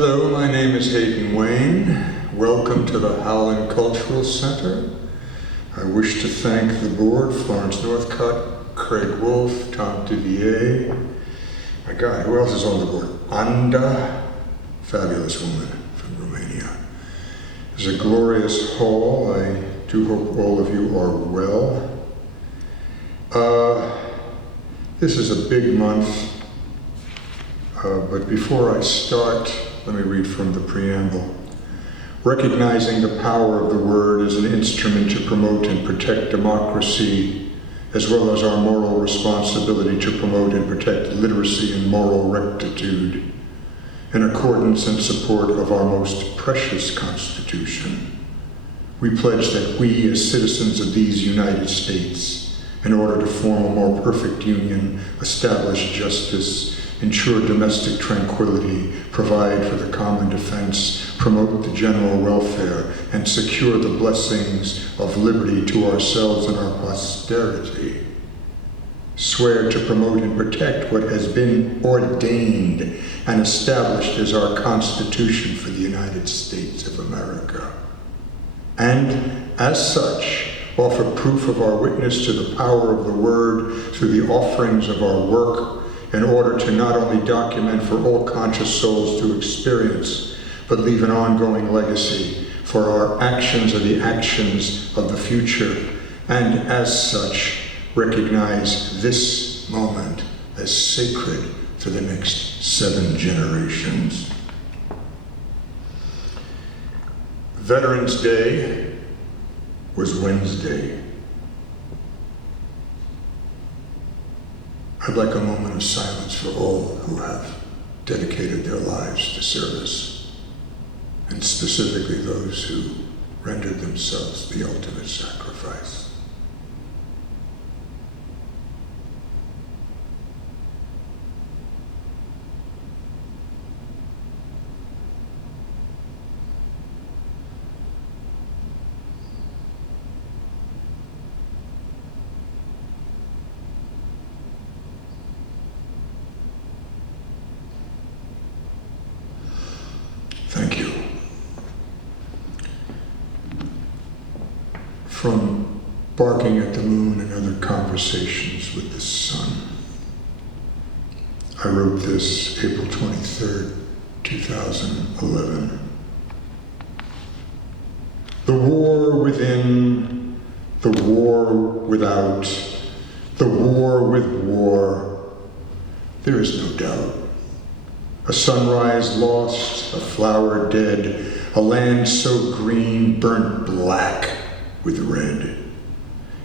Hello, my name is Hayden Wayne. Welcome to the Howland Cultural Center. I wish to thank the board, Florence Northcutt, Craig Wolf, Tom Duvier. My God, who else is on the board? Anda, fabulous woman from Romania. It's a glorious hall. I do hope all of you are well. This is a big month, but before I start, let me read from the preamble. Recognizing the power of the word as an instrument to promote and protect democracy, as well as our moral responsibility to promote and protect literacy and moral rectitude, in accordance and support of our most precious Constitution, we pledge that we, as citizens of these United States, in order to form a more perfect union, establish justice, ensure domestic tranquility, provide for the common defense, promote the general welfare, and secure the blessings of liberty to ourselves and our posterity. Swear to promote and protect what has been ordained and established as our Constitution for the United States of America. And as such, offer proof of our witness to the power of the word through the offerings of our work, in order to not only document for all conscious souls to experience, but leave an ongoing legacy, for our actions are the actions of the future, and as such, recognize this moment as sacred for the next 7 generations. Veterans Day was Wednesday. I'd like a moment of silence for all who have dedicated their lives to service, and specifically those who rendered themselves the ultimate sacrifice. Thank you. From barking at the moon and other conversations with the sun. I wrote this April 23rd, 2011. The war within, the war without, the war with war, there is no doubt. A sunrise lost, a flower dead, a land so green burnt black with red.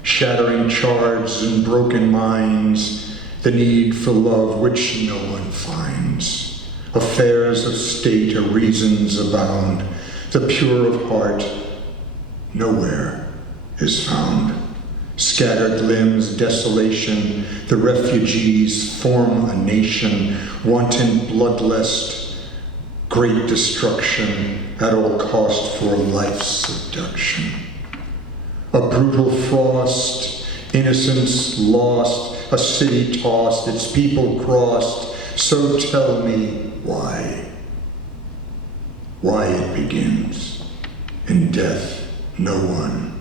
Shattering shards and broken minds, the need for love which no one finds. Affairs of state or reasons abound, the pure of heart nowhere is found. Scattered limbs, desolation, the refugees form a nation, wanton bloodlust, great destruction, at all cost for life's seduction. A brutal frost, innocence lost, a city tossed, its people crossed, so tell me why. Why it begins, in death no one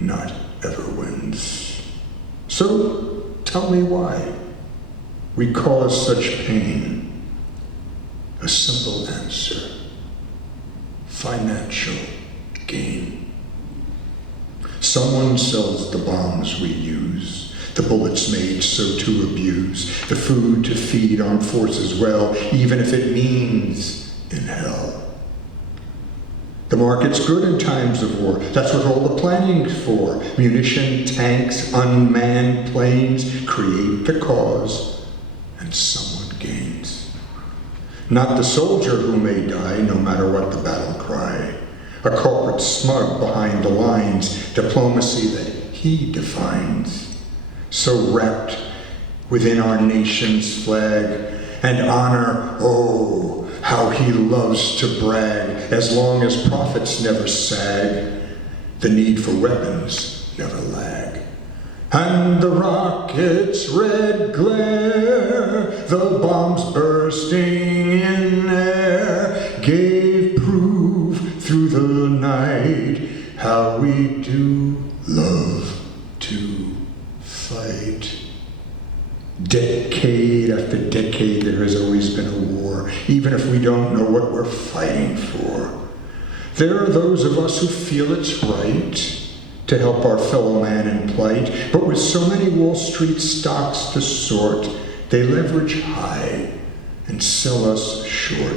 not ever wins. So tell me why we cause such pain. A simple answer: financial gain. Someone sells the bombs we use, the bullets made so to abuse, the food to feed armed forces well, even if it means in hell. The market's good in times of war. That's what all the planning's for. Munition, tanks, unmanned planes create the cause, and someone gains. Not the soldier who may die, no matter what the battle cry. A corporate smug behind the lines, diplomacy that he defines. So wrapped within our nation's flag, and honor, oh, how he loves to brag, as long as profits never sag, the need for weapons never lag. And the rocket's red glare, the bombs bursting in air, gave proof through the night how we do love to fight. Decade after decade, there has always been a war, even if we don't know what we're fighting for. There are those of us who feel it's right to help our fellow man in plight, but with so many Wall Street stocks to sort, they leverage high and sell us short.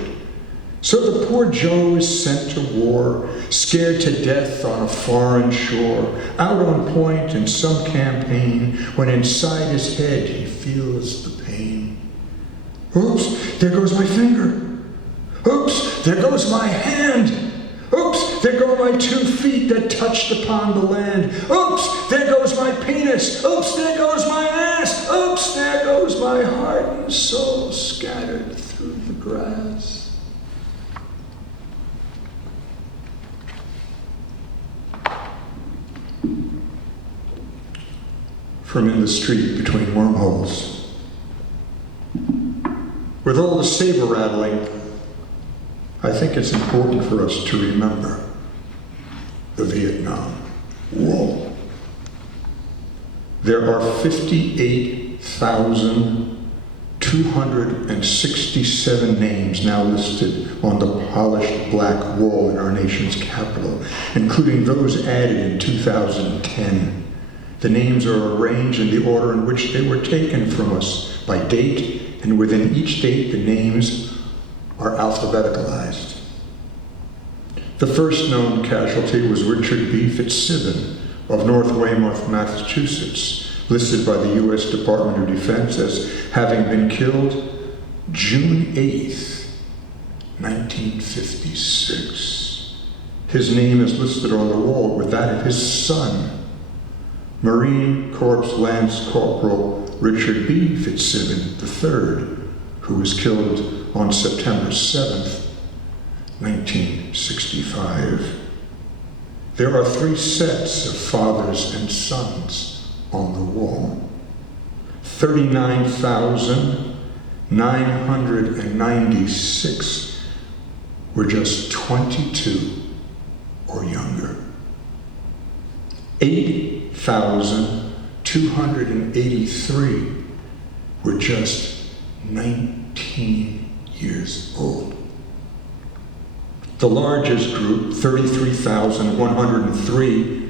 So the poor Joe is sent to war, scared to death on a foreign shore, out on point in some campaign, when inside his head he feels the pain. Oops, there goes my finger. Oops, there goes my hand. Oops, there go my 2 feet that touched upon the land. Oops, there goes my penis. Oops, there goes my ass. Oops, there goes my heart and soul scattered through the grass. From in the street between wormholes, with all the saber rattling, I think it's important for us to remember the Vietnam War. There are 58,267 names now listed on the polished black wall in our nation's capital, including those added in 2010. The names are arranged in the order in which they were taken from us by date, and within each date the names are alphabeticalized. The first known casualty was Richard B. Fitzsimmons of North Weymouth, Massachusetts, listed by the U.S. Department of Defense as having been killed June 8th, 1956. His name is listed on the wall with that of his son, Marine Corps Lance Corporal Richard B. Fitzsimmons III, who was killed on September 7th, 1965. There are 3 sets of fathers and sons on the wall. 39,996 were just 22 or younger. 8,283 were just 19 years old. The largest group, 33,103,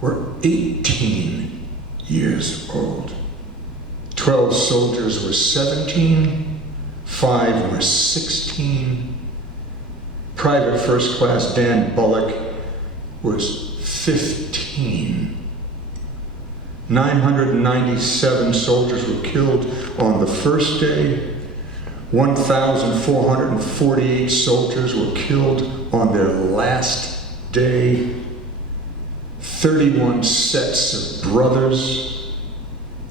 were 18 years old. 12 soldiers were 17, 5 were 16. Private First Class Dan Bullock was 15. 997 soldiers were killed on the first day. 1,448 soldiers were killed on their last day. 31 sets of brothers,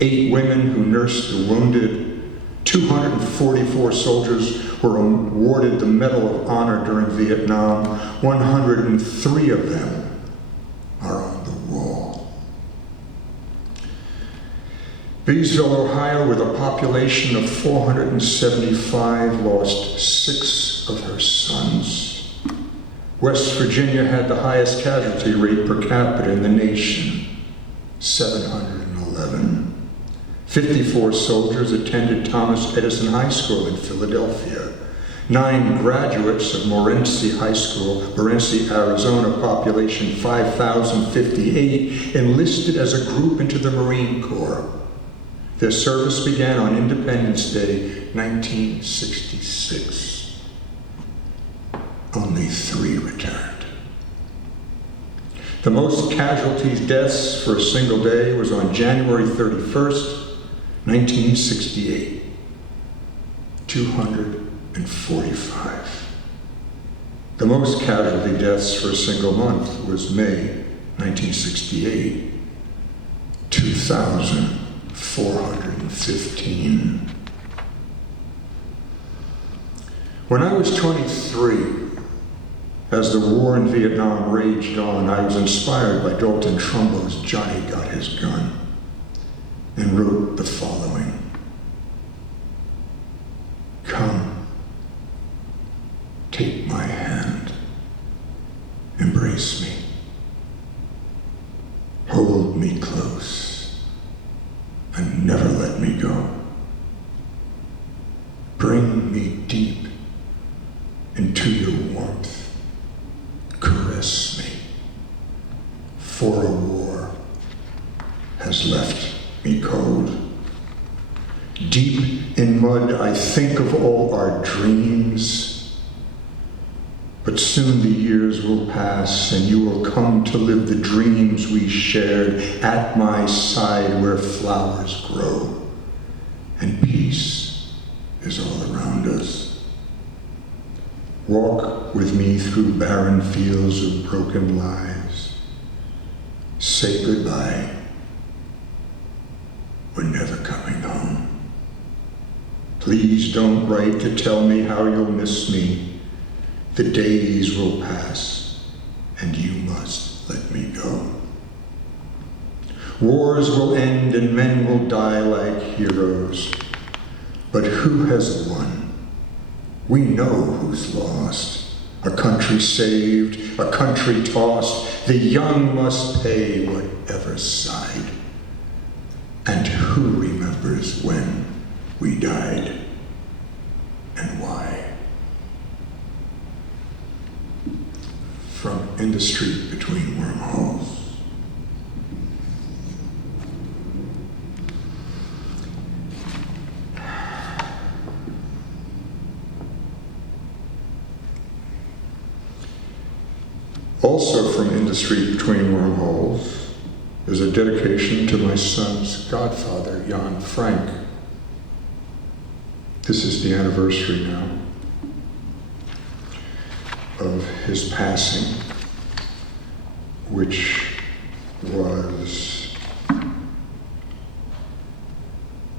8 women who nursed the wounded. 244 soldiers were awarded the Medal of Honor during Vietnam. 103 of them are on the wall. Beesville, Ohio, with a population of 475, lost 6 of her sons. West Virginia had the highest casualty rate per capita in the nation, 711. 54 soldiers attended Thomas Edison High School in Philadelphia. 9 graduates of Morenci High School, Morenci, Arizona, population 5,058, enlisted as a group into the Marine Corps. Their service began on Independence Day, 1966. Only 3 returned. The most casualties, deaths for a single day was on January 31st, 1968. 245. The most casualty deaths for a single month was May 1968. 2,415. When I was 23, As the war in Vietnam raged on, I was inspired by Dalton Trumbo's Johnny Got His Gun and wrote the following. Come, take my hand, embrace me, hold me close, and never let me go. Bring me deep into your warmth. Caress me, for a war has left me cold. Deep in mud I think of all our dreams, but soon the years will pass and you will come to live the dreams we shared at my side where flowers grow and peace is all around us. Walk with me through barren fields of broken lives. Say goodbye. We're never coming home. Please don't write to tell me how you'll miss me. The days will pass, and you must let me go. Wars will end and men will die like heroes. But who has won? We know who's lost. A country saved, a country tossed. The young must pay whatever side. And who remembers when we died and why? From In the Street Between Wormholes. Also from In the Street Between Wormholes is a dedication to my son's godfather, Jan Frank. This is the anniversary now of his passing, which was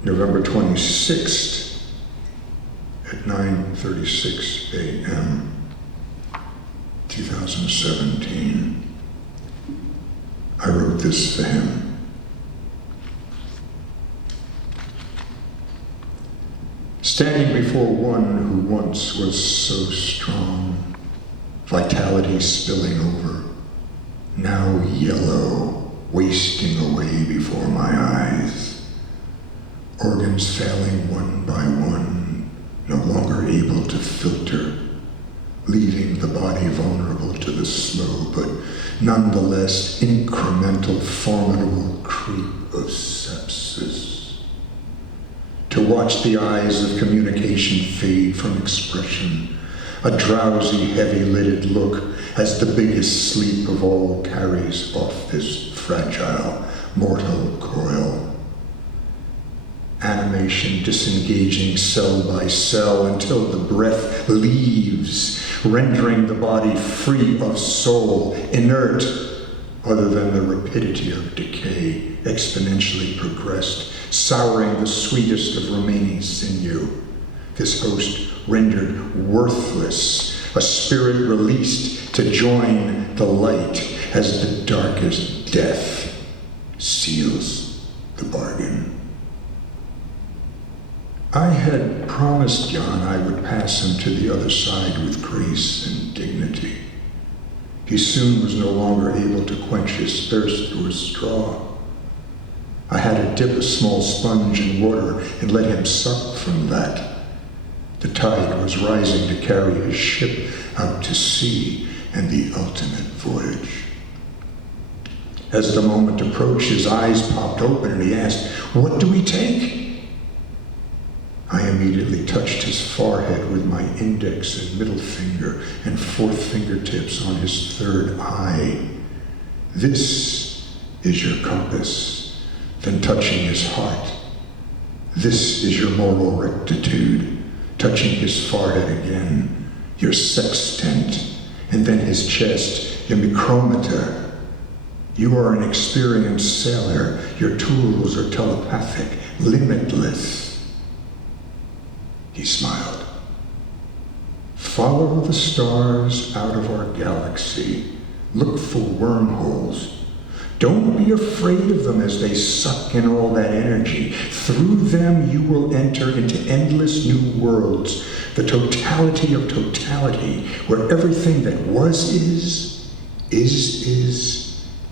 November 26th at 9:36 a.m. 2017. I wrote this for him. Standing before one who once was so strong, vitality spilling over, now yellow, wasting away before my eyes, organs failing one by one, no longer able to filter, leaving the body vulnerable to the slow but nonetheless incremental, formidable creep of sepsis. To watch the eyes of communication fade from expression, a drowsy, heavy-lidded look as the biggest sleep of all carries off this fragile, mortal coil. Animation disengaging cell by cell until the breath leaves, rendering the body free of soul, inert, other than the rapidity of decay exponentially progressed, souring the sweetest of remaining sinew. This host rendered worthless, a spirit released to join the light as the darkest death seals the bargain. I had promised Jan I would pass him to the other side with grace and dignity. He soon was no longer able to quench his thirst through a straw. I had to dip a small sponge in water and let him suck from that. The tide was rising to carry his ship out to sea and the ultimate voyage. As the moment approached, his eyes popped open and he asked, "What do we take?" I immediately touched his forehead with my index and middle finger and fourth fingertips on his third eye. "This is your compass." Then touching his heart, "This is your moral rectitude." Touching his forehead again, "Your sextant." And then his chest, "Your micrometer." "You are an experienced sailor. Your tools are telepathic, limitless." He smiled. Follow the stars out of our galaxy. Look for wormholes. Don't be afraid of them as they suck in all that energy. Through them you will enter into endless new worlds, the totality of totality, where everything that was is,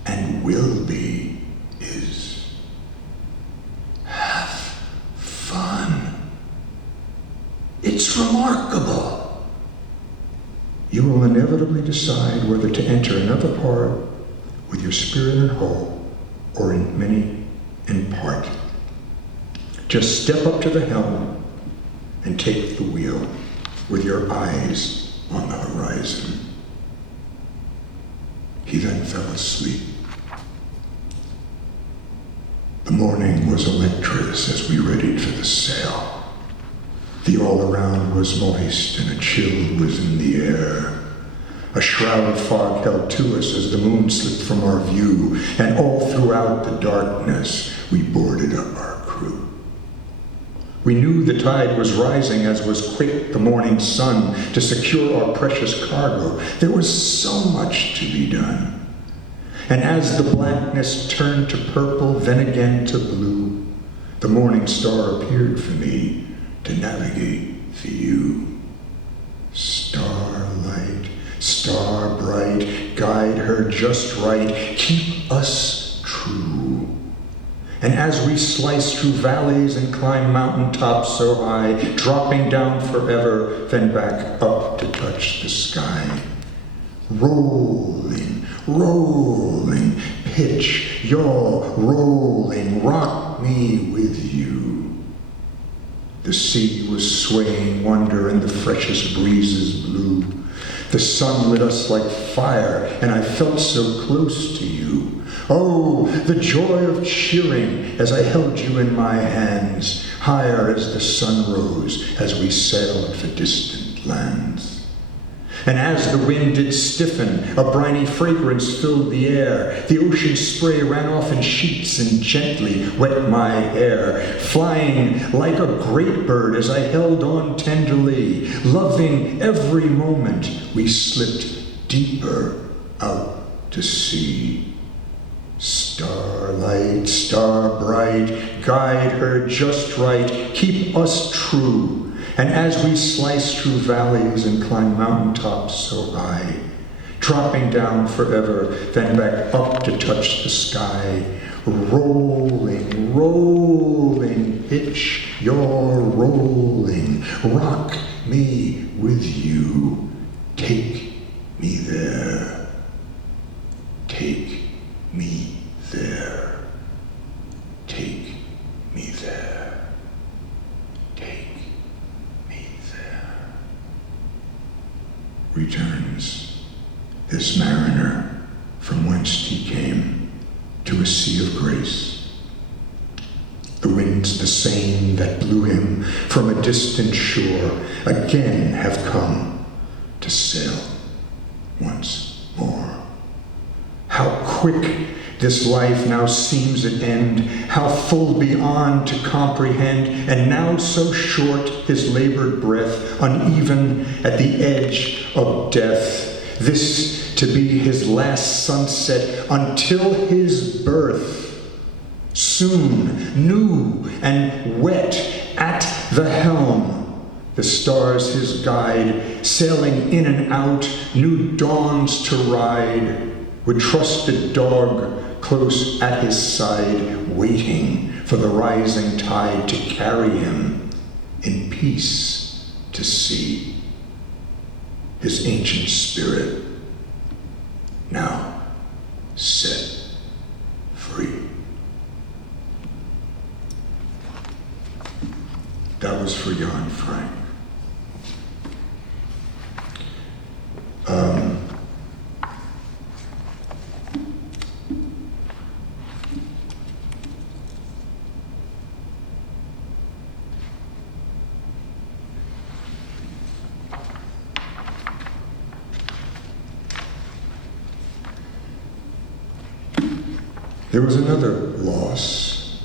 and will be is. Have fun. It's remarkable. You will inevitably decide whether to enter another part with your spirit in whole, or in many in part. Just step up to the helm and take the wheel with your eyes on the horizon. He then fell asleep. The morning was electrous as we readied for the sail. The all-around was moist and a chill was in the air. A shroud of fog held to us as the moon slipped from our view, and all throughout the darkness we boarded up our crew. We knew the tide was rising, as was quick the morning sun to secure our precious cargo. There was so much to be done. And as the blackness turned to purple, then again to blue, the morning star appeared for me to navigate for you. Starlight, star bright, guide her just right, keep us true. And as we slice through valleys and climb mountain tops so high, dropping down forever, then back up to touch the sky. Rolling, rolling, pitch, yaw, rolling, rock me with you. The sea was swaying wonder and the freshest breezes blew. The sun lit us like fire and I felt so close to you. Oh, the joy of cheering as I held you in my hands, higher as the sun rose as we sailed for distant lands. And as the wind did stiffen, a briny fragrance filled the air. The ocean spray ran off in sheets and gently wet my hair. Flying like a great bird as I held on tenderly, loving every moment, we slipped deeper out to sea. Starlight, star bright, guide her just right, keep us true. And as we slice through valleys and climb mountaintops so high, dropping down forever, then back up to touch the sky, rolling, rolling, pitch your rolling, rock me with you, take me there, take me there, take me there, take me there. Returns this mariner from whence he came to a sea of grace. The winds the same that blew him from a distant shore again have come to sail once more. How quick this life now seems at end, how full beyond to comprehend, and now so short his labored breath, uneven at the edge of death. This to be his last sunset until his birth. Soon, new and wet at the helm, the stars his guide, sailing in and out, new dawns to ride, with trusted dog close at his side, waiting for the rising tide to carry him in peace to sea. His ancient spirit now set free. That was for Jan Frank. There was another loss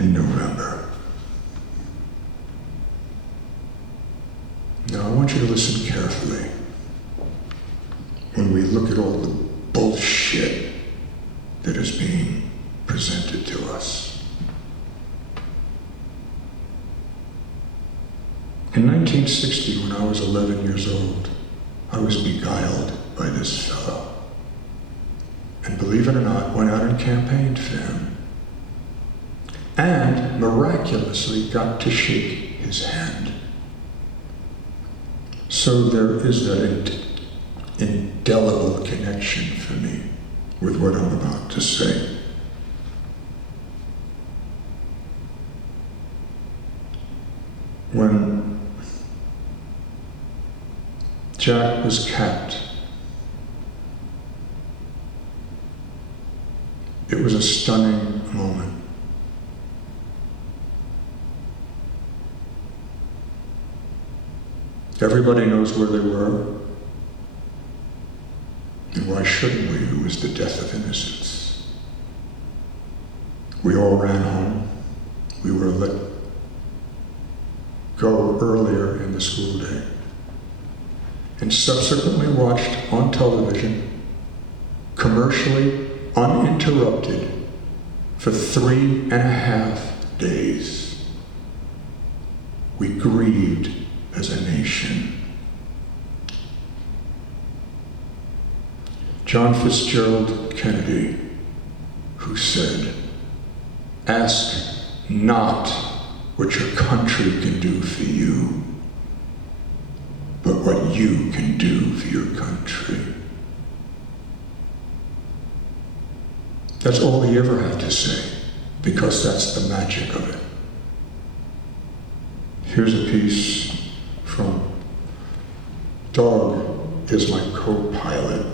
in November. all the bullshit that is being presented to us. In 1960, when I was 11 years old, I was beguiled by this fellow. And believe it or not, went out and campaigned for him. And miraculously got to shake his hand. So there is that indelible connection for me with what I'm about to say. When Jack was capped, it was a stunning moment. Everybody knows where they were. And why shouldn't we? It was the death of innocence. We all ran home. We were let go earlier in the school day. And subsequently watched on television, commercially uninterrupted, for 3.5 days. We grieved as a nation. John Fitzgerald Kennedy, who said, "Ask not what your country can do for you, but what you can do for your country." That's all he ever had to say, because that's the magic of it. Here's a piece from Dog is my co-pilot.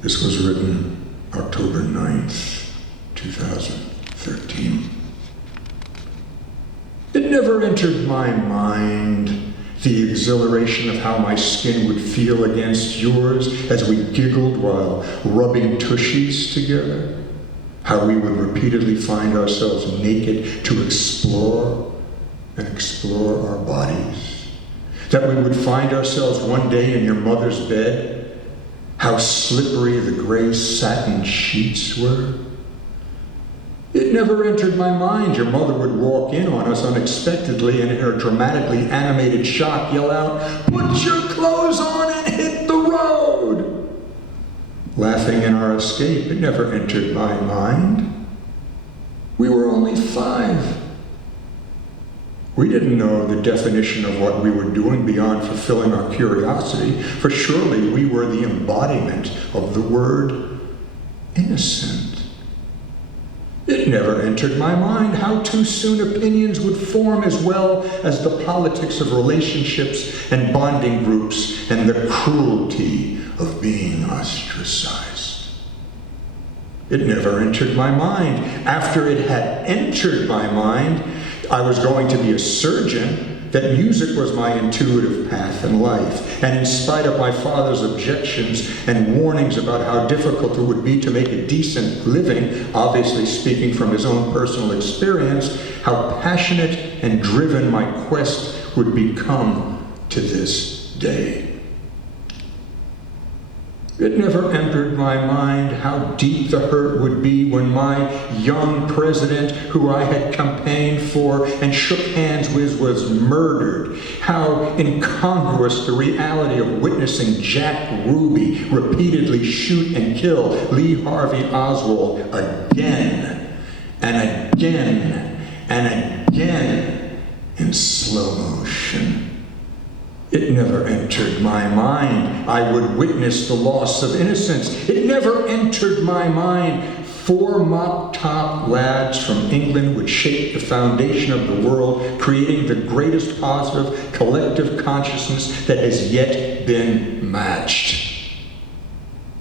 This was written October 9th, 2013. It never entered my mind the exhilaration of how my skin would feel against yours as we giggled while rubbing tushies together, how we would repeatedly find ourselves naked to explore our bodies, that we would find ourselves one day in your mother's bed, how slippery the gray satin sheets were. It never entered my mind your mother would walk in on us unexpectedly and in her dramatically animated shock yell out, "Put your clothes on and hit the road!" Laughing in our escape, it never entered my mind. We were only 5. We didn't know the definition of what we were doing beyond fulfilling our curiosity, for surely we were the embodiment of the word innocent. It never entered my mind how too soon opinions would form as well as the politics of relationships and bonding groups and the cruelty of being ostracized. It never entered my mind. After it had entered my mind, I was going to be a surgeon, that music was my intuitive path in life. And in spite of my father's objections and warnings about how difficult it would be to make a decent living, obviously speaking from his own personal experience, how passionate and driven my quest would become to this day. It never entered my mind how deep the hurt would be when my young president, who I had campaigned for and shook hands with, was murdered. How incongruous the reality of witnessing Jack Ruby repeatedly shoot and kill Lee Harvey Oswald again and again and again in slow motion. It never entered my mind I would witness the loss of innocence. It never entered my mind 4 mop-top lads from England would shape the foundation of the world, creating the greatest positive collective consciousness that has yet been matched.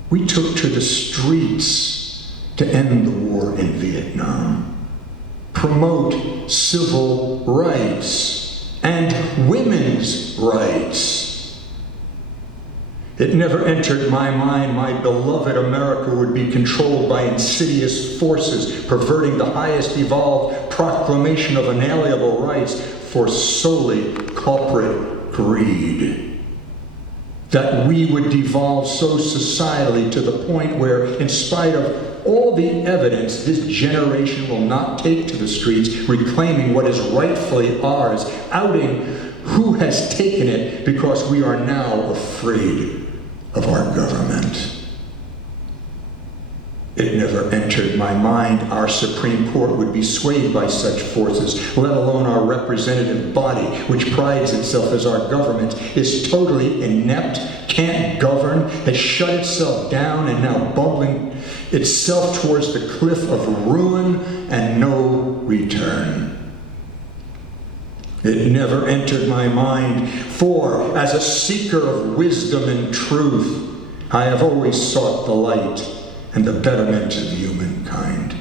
We took to the streets to end the war in Vietnam, promote civil rights, and women's rights. It never entered my mind my beloved America would be controlled by insidious forces, perverting the highest evolved proclamation of inalienable rights for solely corporate greed. that we would devolve so societally to the point where, in spite of all the evidence, this generation will not take to the streets reclaiming what is rightfully ours, outing who has taken it because we are now afraid of our government. It never entered my mind our Supreme Court would be swayed by such forces, let alone our representative body, which prides itself as our government, is totally inept, can't govern, has shut itself down, and now bumbling itself towards the cliff of ruin and no return. It never entered my mind, for as a seeker of wisdom and truth, I have always sought the light and the betterment of humankind.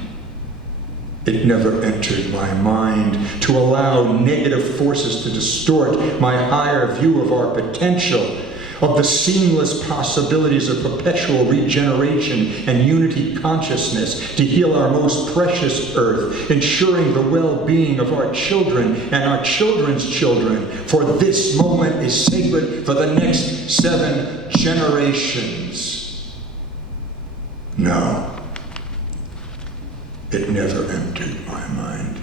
It never entered my mind to allow negative forces to distort my higher view of our potential, of the seamless possibilities of perpetual regeneration and unity consciousness to heal our most precious earth, ensuring the well-being of our children and our children's children, for this moment is sacred for the next 7 generations. No, it never entered my mind.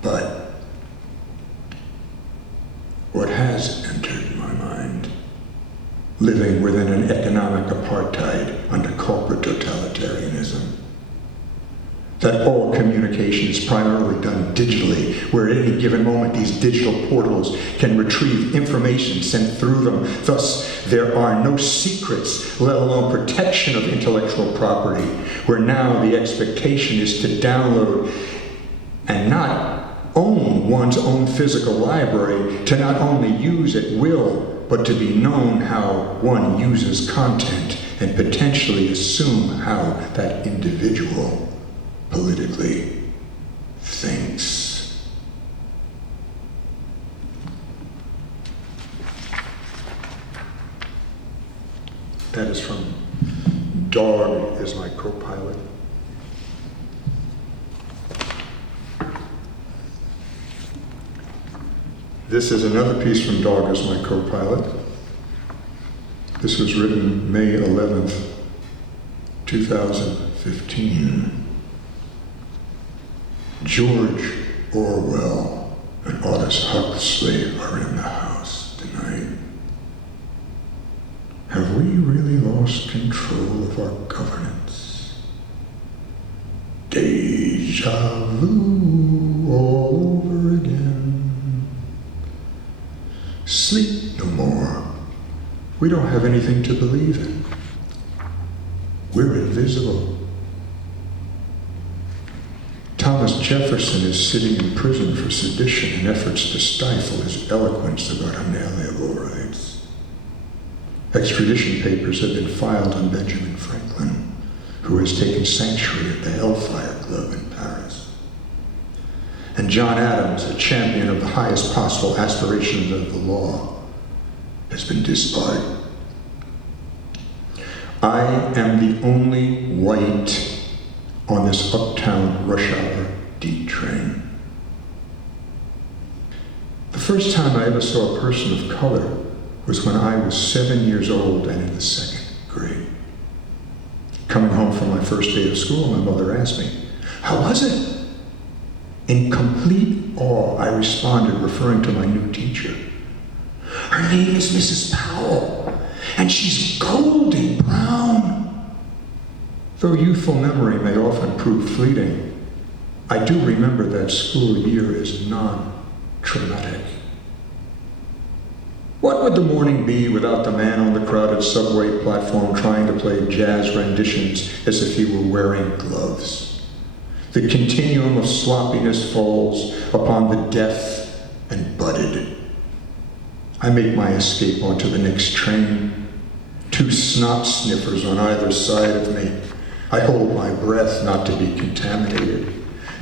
But what has entered my mind, living within an economic apartheid under corporate totalitarianism, that all communication is primarily done digitally, where at any given moment these digital portals can retrieve information sent through them. Thus, there are no secrets, let alone protection of intellectual property, where now the expectation is to download and not own one's own physical library, to not only use at will, but to be known how one uses content and potentially assume how that individual politically thinks. That is from Dog is my co-pilot. This is another piece from Dog is my co-pilot. This was written May 11th, 2015. George Orwell and Aldous Huxley are in the house tonight. Have we really lost control of our governance? Deja vu all over again. Sleep no more. We don't have anything to believe in. We're invisible. Thomas Jefferson is sitting in prison for sedition in efforts to stifle his eloquence about unalienable rights. Extradition papers have been filed on Benjamin Franklin, who has taken sanctuary at the Hellfire Club in Paris. And John Adams, a champion of the highest possible aspirations of the law, has been disbarred. I am the only white on this uptown rush hour D train. The first time I ever saw a person of color was when I was 7 years old and in the 2nd grade. Coming home from my first day of school, my mother asked me, "How was it?" In complete awe, I responded, referring to my new teacher. "Her name is Mrs. Powell, and she's golden brown." Though youthful memory may often prove fleeting, I do remember that school year as non-traumatic. What would the morning be without the man on the crowded subway platform trying to play jazz renditions as if he were wearing gloves? The continuum of sloppiness falls upon the deaf and budded. I make my escape onto the next train. 2 snot sniffers on either side of me. I hold my breath not to be contaminated.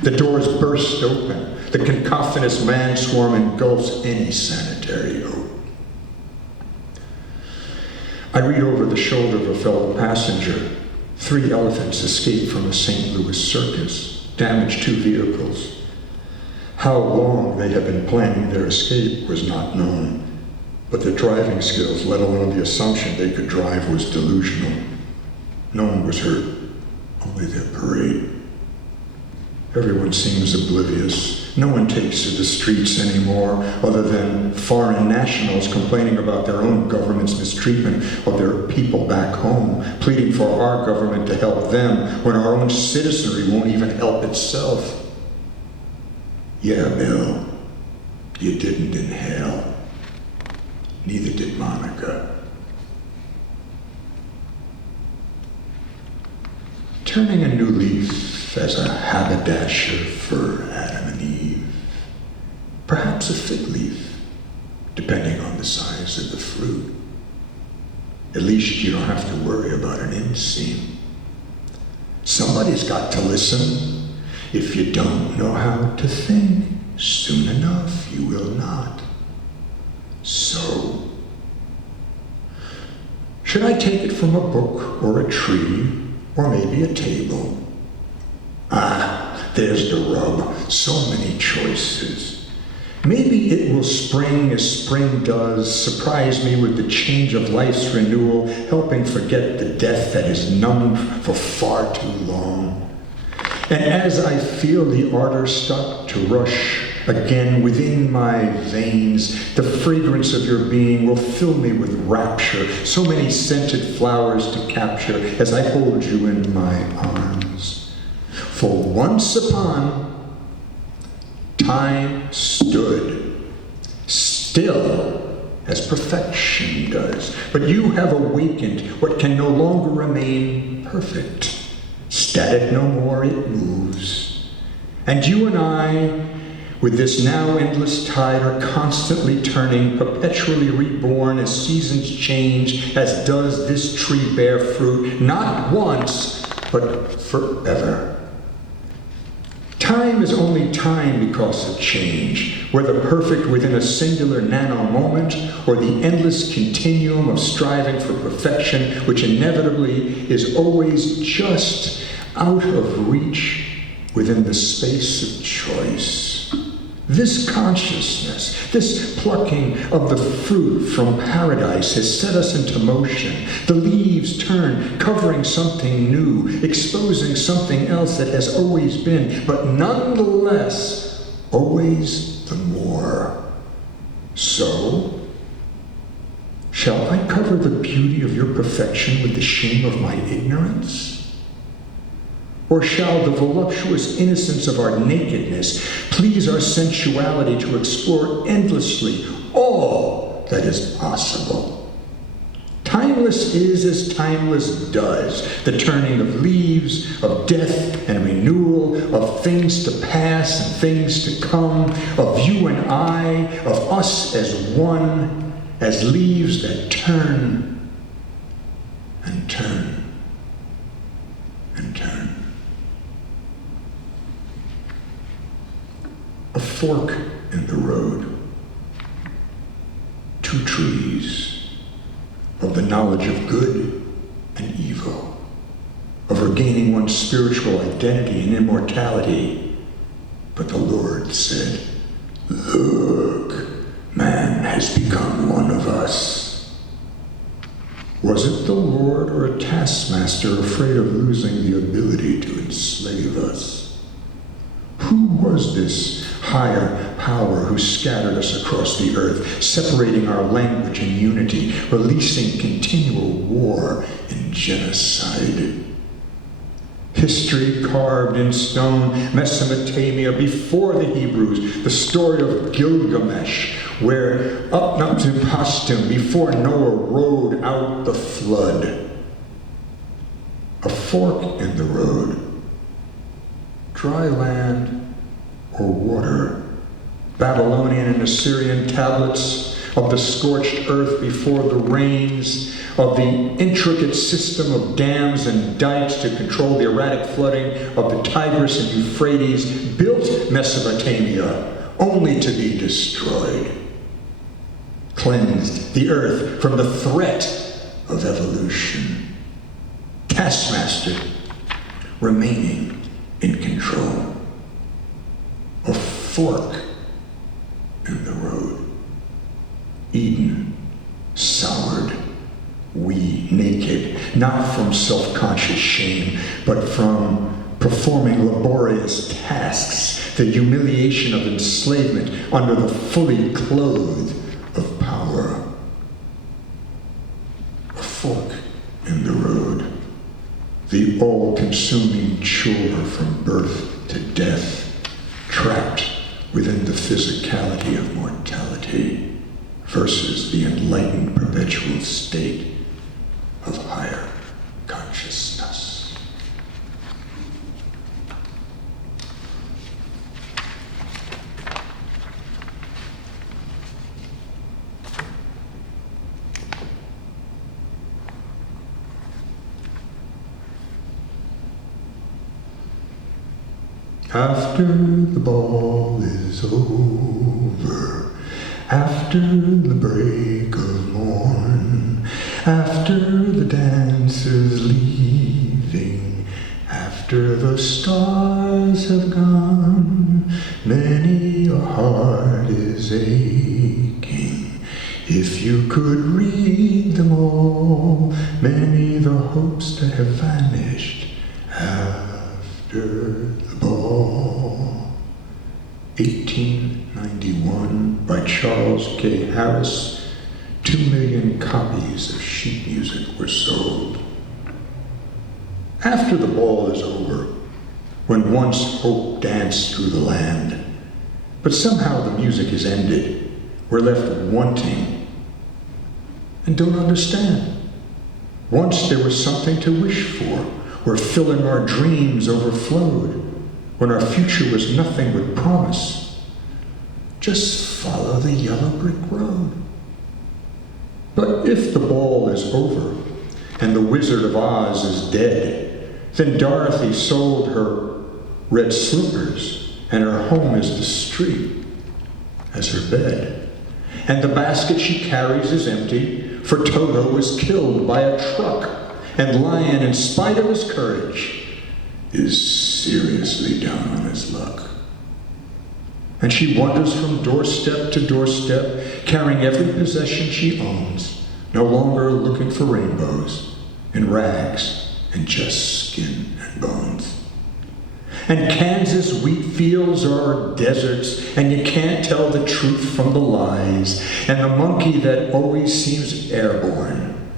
The doors burst open. The cacophonous man swarm engulfs any sanitary hope. I read over the shoulder of a fellow passenger. 3 elephants escaped from a St. Louis circus, damaged 2 vehicles. How long they had been planning their escape was not known. But their driving skills, let alone the assumption they could drive, was delusional. No one was hurt, only their parade. Everyone seems oblivious. No one takes to the streets anymore, other than foreign nationals complaining about their own government's mistreatment of their people back home, pleading for our government to help them when our own citizenry won't even help itself. Yeah, Bill, you didn't inhale. Neither did Monica. Turning a new leaf as a haberdasher for Adam and Eve. Perhaps a fig leaf, depending on the size of the fruit. At least you don't have to worry about an inseam. Somebody's got to listen. If you don't know how to think, soon enough you will not. So, should I take it from a book or a tree or maybe a table? Ah, there's the rub. So many choices. Maybe it will spring as spring does, surprise me with the change of life's renewal, helping forget the death that is numbed for far too long. And as I feel the ardor start to rush again within my veins, the fragrance of your being will fill me with rapture, so many scented flowers to capture as I hold you in my arms. For once upon, time stood, still as perfection does, but you have awakened what can no longer remain perfect. Static no more, it moves. And you and I, with this now endless tide, are constantly turning, perpetually reborn as seasons change, as does this tree bear fruit, not once, but forever. Time is only time because of change, whether perfect within a singular nano moment or the endless continuum of striving for perfection, which inevitably is always just out of reach within the space of choice. This consciousness, this plucking of the fruit from paradise has set us into motion. The leaves turn, covering something new, exposing something else that has always been, but nonetheless, always the more. So, shall I cover the beauty of your perfection with the shame of my ignorance? Or shall the voluptuous innocence of our nakedness please our sensuality to explore endlessly all that is possible? Timeless is as timeless does, the turning of leaves, of death and renewal, of things to pass and things to come, of you and I, of us as one, as leaves that turn and turn and turn. A fork in the road, two trees of the knowledge of good and evil, of regaining one's spiritual identity and immortality. But the Lord said, "Look, man has become one of us." Was it the Lord or a taskmaster afraid of losing the ability to enslave us? Who was this higher power who scattered us across the earth, separating our language and unity, releasing continual war and genocide? History carved in stone, Mesopotamia before the Hebrews, the story of Gilgamesh, where up to Pastum, before Noah rode out the flood. A fork in the road, dry land or water, Babylonian and Assyrian tablets of the scorched earth before the rains, of the intricate system of dams and dikes to control the erratic flooding of the Tigris and Euphrates, built Mesopotamia only to be destroyed. Cleansed the earth from the threat of evolution. Taskmaster remaining in control. A fork in the road. Eden be naked, not from self-conscious shame, but from performing laborious tasks, the humiliation of enslavement under the fully clothed of power. A fork in the road, the all-consuming chore from birth to death, trapped within the physicality of mortality versus the enlightened perpetual state of higher consciousness. After the ball is over, after the break of morn, after the dancers leaving, after the stars have gone, many a heart is aching. If you could read them all, many the hopes that have vanished after the ball. 1891 by Charles K. Harris. 2 million copies of sheet music were sold. After the ball is over, when once hope danced through the land, but somehow the music is ended, we're left wanting and don't understand. Once there was something to wish for, where filling our dreams overflowed, when our future was nothing but promise. Just follow the yellow brick road. But if the ball is over and the Wizard of Oz is dead, then Dorothy sold her red slippers and her home is the street as her bed. And the basket she carries is empty, for Toto was killed by a truck, and Lion, in spite of his courage, is seriously down on his luck. And she wanders from doorstep to doorstep, carrying every possession she owns, no longer looking for rainbows in rags and just skin and bones. And Kansas wheat fields are deserts, and you can't tell the truth from the lies, and the monkey that always seems airborne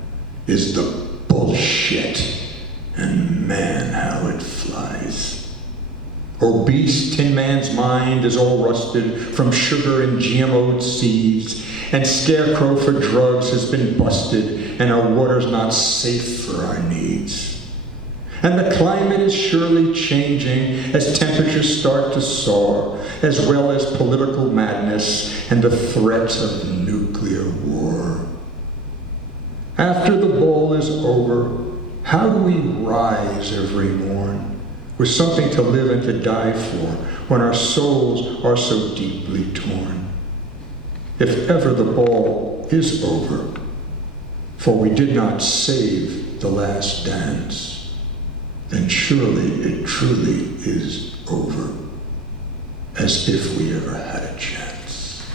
is the bullshit. And man, how it flies. Obese Tin Man's mind is all rusted from sugar and GMO'd seeds, and Scarecrow for drugs has been busted, and our water's not safe for our needs. And the climate is surely changing as temperatures start to soar, as well as political madness and the threat of nuclear war. After the ball is over, how do we rise every morn with something to live and to die for when our souls are so deeply torn? If ever the ball is over, for we did not save the last dance, then surely it truly is over, as if we ever had a chance.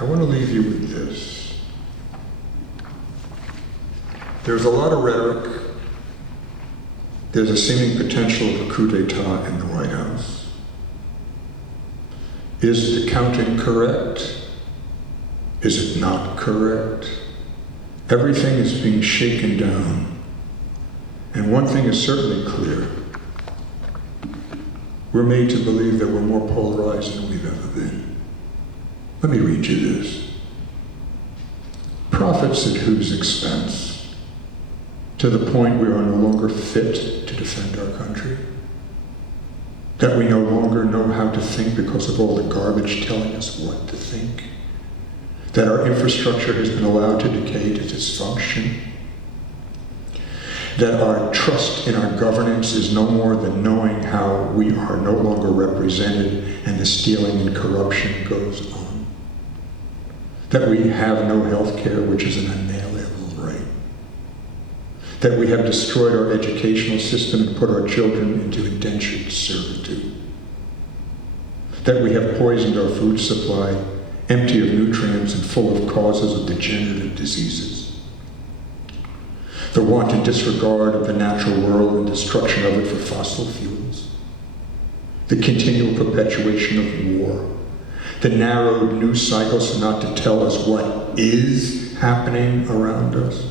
I want to leave you with this. There's a lot of rhetoric. There's a seeming potential of a coup d'etat in the White House. Is the counting correct? Is it not correct? Everything is being shaken down. And one thing is certainly clear. We're made to believe that we're more polarized than we've ever been. Let me read you this. Profits at whose expense? To the point we are no longer fit to defend our country? That we no longer know how to think because of all the garbage telling us what to think? That our infrastructure has been allowed to decay to dysfunction? That our trust in our governance is no more than knowing how we are no longer represented and the stealing and corruption goes on? That we have no health care, which is an unalienable right? That we have destroyed our educational system and put our children into indentured servitude? that we have poisoned our food supply, empty of nutrients and full of causes of degenerative diseases. The wanton disregard of the natural world and destruction of it for fossil fuels. The continual perpetuation of war. The narrowed news cycles not to tell us what is happening around us.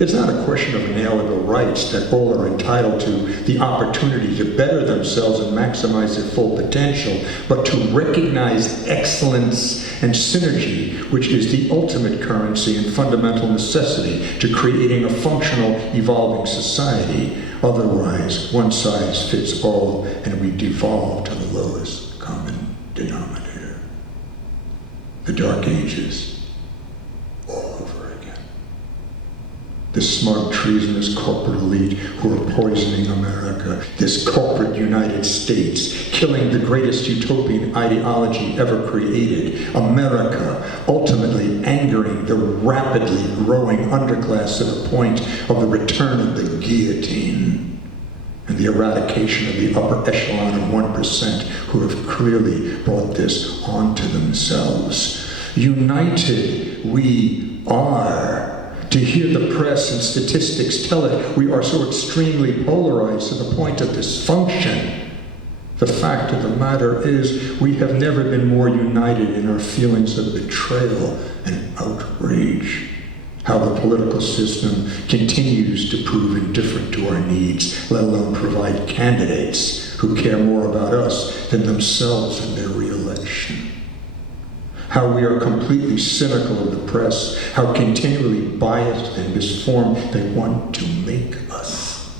It's not a question of inalienable rights that all are entitled to the opportunity to better themselves and maximize their full potential, but to recognize excellence and synergy, which is the ultimate currency and fundamental necessity to creating a functional, evolving society. Otherwise, one size fits all, and we devolve to the lowest common denominator. The Dark Ages, all over again. This smug, treasonous corporate elite who are poisoning America, this corporate United States, killing the greatest utopian ideology ever created, America, ultimately angering the rapidly growing underclass to the point of the return of the guillotine and the eradication of the upper echelon of 1% who have clearly brought this onto themselves. United we are. To hear the press and statistics tell it, we are so extremely polarized to the point of dysfunction. The fact of the matter is, we have never been more united in our feelings of betrayal and outrage. How the political system continues to prove indifferent to our needs, let alone provide candidates who care more about us than themselves and their re-election. How we are completely cynical of the press, how continually biased and misformed they want to make us.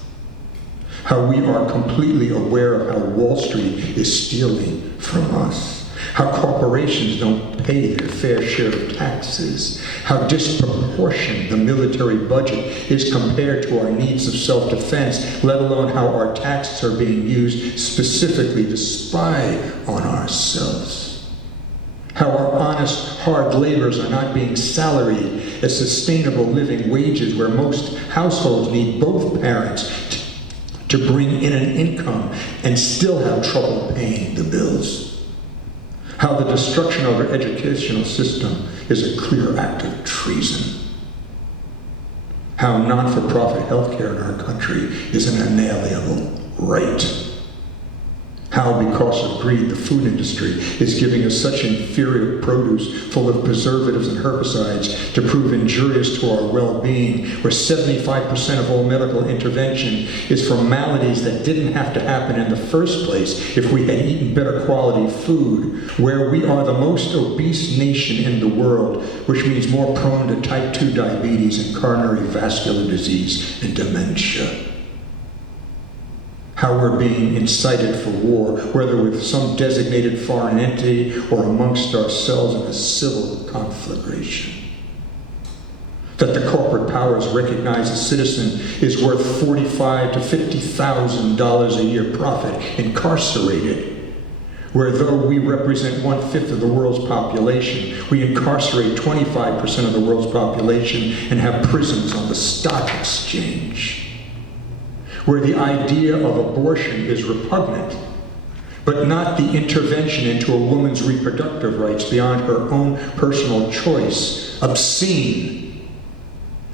How we are completely aware of how Wall Street is stealing from us. How corporations don't pay their fair share of taxes. How disproportionate the military budget is compared to our needs of self-defense, let alone how our taxes are being used specifically to spy on ourselves. How our honest, hard laborers are not being salaried at sustainable living wages where most households need both parents to bring in an income and still have trouble paying the bills. How the destruction of our educational system is a clear act of treason. How not-for-profit healthcare in our country is an inalienable right. How, because of greed, the food industry is giving us such inferior produce full of preservatives and herbicides to prove injurious to our well-being, where 75% of all medical intervention is for maladies that didn't have to happen in the first place if we had eaten better quality food, where we are the most obese nation in the world, which means more prone to type 2 diabetes and coronary vascular disease and dementia. How we're being incited for war, whether with some designated foreign entity or amongst ourselves in a civil conflagration. That the corporate powers recognize a citizen is worth $45,000 to $50,000 a year profit incarcerated, where though we represent 1/5 of the world's population, we incarcerate 25% of the world's population and have prisons on the stock exchange. Where the idea of abortion is repugnant, but not the intervention into a woman's reproductive rights beyond her own personal choice, obscene.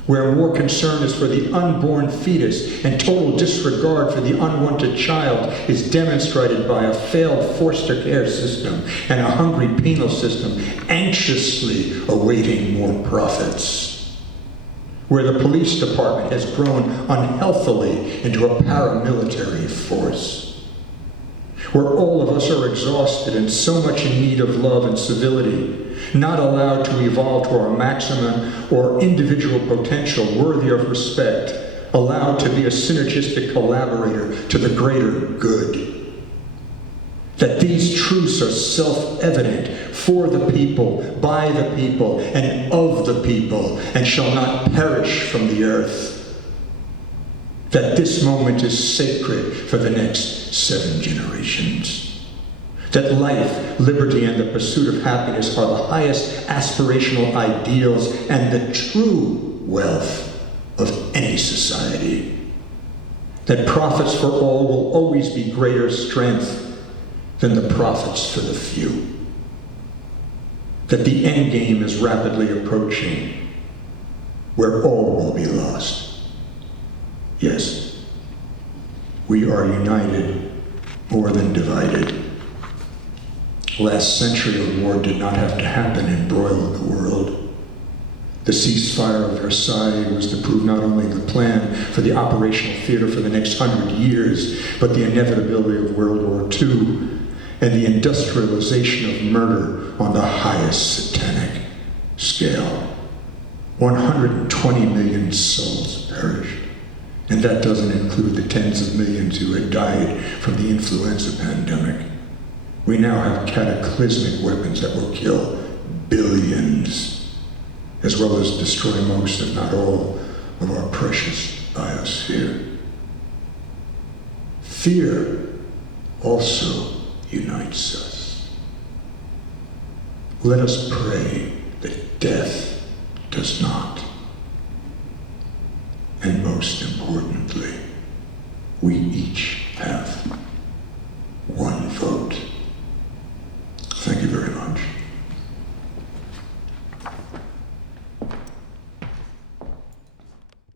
Where more concern is for the unborn fetus and total disregard for the unwanted child is demonstrated by a failed foster care system and a hungry penal system anxiously awaiting more profits. Where the police department has grown unhealthily into a paramilitary force. Where all of us are exhausted and so much in need of love and civility, not allowed to evolve to our maximum or individual potential worthy of respect, allowed to be a synergistic collaborator to the greater good. That these truths are self-evident for the people, by the people, and of the people, and shall not perish from the earth. That this moment is sacred for the next 7 generations. That life, liberty, and the pursuit of happiness are the highest aspirational ideals and the true wealth of any society. That profits for all will always be greater strength, than the profits for the few. That the end game is rapidly approaching, where all will be lost. Yes, we are united more than divided. Last century, a war did not have to happen and broil the world. The ceasefire of Versailles was to prove not only the plan for the operational theater for the next 100 years, but the inevitability of World War II and the industrialization of murder on the highest satanic scale. 120 million souls perished, and that doesn't include the tens of millions who had died from the influenza pandemic. We now have cataclysmic weapons that will kill billions, as well as destroy most, if not all, of our precious biosphere. Fear also unites us. Let us pray that death does not. And most importantly,